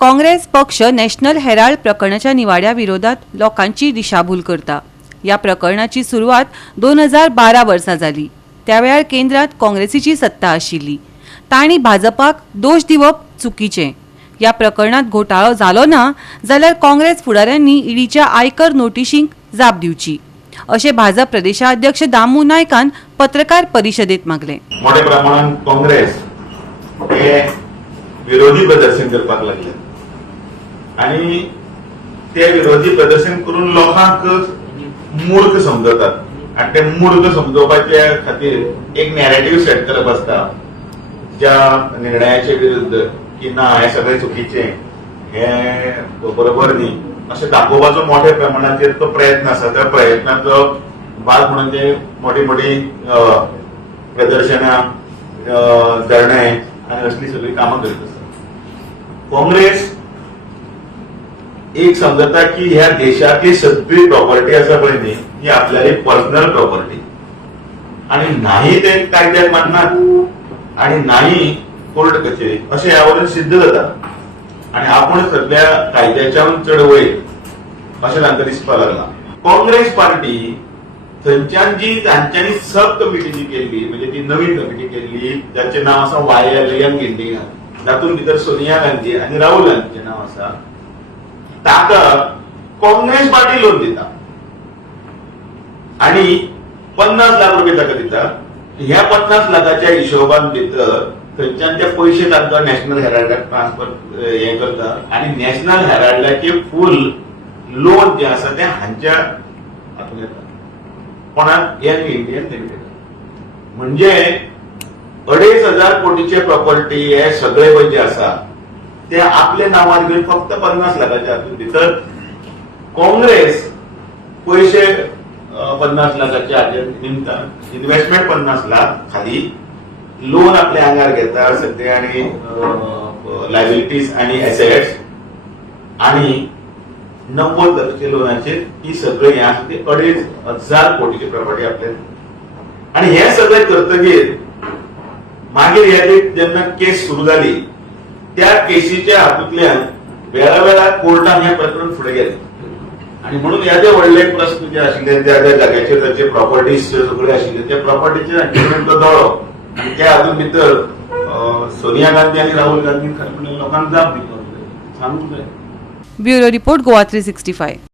काँग्रेस पक्ष national Herald प्रकरणाच्या निवाड्या विरोधात लोकांची दिशाभूल करता। या प्रकरणाची सुरुवात 2012 वर्सा जाली। त्यावेळार केंद्रात काँग्रेसीची सत्ता आशिल्ली। तांणी भाजपाक दोष दिवप चुकीचे। या प्रकरणात घोटाळो जालो ना जाल्यार काँग्रेस फुडाऱ्यांनी ईडीच्या आयकर नोटिशींक जाप दिवची, अशें भाजप प्रदेशाध्यक्ष दामू नायकान पत्रकार परिशदेत मागले। मोठ्या प्रमाणात काँग्रेस हे विरोधी प्रदर्शन करपाक लागले आणि ते विरोधी प्रदर्शन करून लोकांक मूर्ख समजतात आणि ते मूर्ख समजोवपाच्या खातीर एक नॅरेटिव्ह सेट करप आसता ज्या निर्णयाचे विरुद्ध की ना हे सगळे चुकीचे, हे बरोबर न्ही अशें दाखोवपाचो मोठ्या प्रमाणाचेर तो प्रयत्न आसा। त्या प्रयत्नाचो भाग म्हणून ते मोठी मोठी प्रदर्शनां, धरणे आणि असली सगळी कामां करीत आसा। काँग्रेस एक समजता की ह्या देशातली सगळी प्रॉपर्टी आसा पळय न्ही ही आपल्याली पर्सनल प्रॉपर्टी आणि नाही ते कायद्यात माननात आणि नाही कोर्ट कचेरी अशें ह्या वरून सिद्ध जाता आणि आपण सगळ्या कायद्याच्या चढ वयर अशें तांकां दिसपाक लागला। काँग्रेस पार्टी थंयच्यान जी तांच्यांनी सब कमिटी जी केल्ली म्हणजे ती नवीन कमिटी केल्ली जाचें नांव आसा वाय यंग इंडिया, तातूंत भितर सोनिया गांधी आणि राहुल गांधीचें नांव आसा। ताका काँग्रेस पार्टी लोन दिता आणि 50 लाख रुपये ताका दिता। ह्या 50 लाखाच्या हिशोबान भितर थंयच्यान ते पयशे तांकां नॅशनल हेराल्डाक ट्रान्सफर हे करता आणि नॅशनल हेराल्डाचे फुल लोन जे आसा ते हांच्या हातूंत येता, कोणाक यंग इंडियन लिमिटेड। म्हणजे 2,500 कोटीचे प्रॉपर्टी हे सगळे पय जे आसा ते आपल्या नांवार घेवन फक्त 50 लाखाच्या हातूंत भितर काँग्रेस पयशे 50 लाखाच्या हाजेर निमतात, इन्व्हेस्टमेंट 50 लाख खाली, लोन आपल्या आंगार घेता सगळे आणि लायबिलिटीज आणि एसेट्स आणि 90 लाखाच्या लोनाचेर ही सगळे हे आसा ते 2,500 कोटीची प्रॉपर्टी आपल्या आणि हे सगळे करतकीर मागीर ह्याची जेन्ना केस सुरू जाली त्या केसीच्या हातूंतल्यान वेळा कोर्टान हे प्रकरण फुडें गेलें आणि म्हणून ह्या जे व्हडले प्रश्न जे आशिल्ले त्या जाग्याचेर ताचे प्रॉपर्टीज सगळे आशिल्ले त्या प्रॉपर्टीचेर तो दोळो आणि त्या हातूंत भितर सोनिया गांधी आणि राहुल गांधी लोकांक जाप दिवपाक जाय, सांगूंक जाय। Bureau report Goa 365।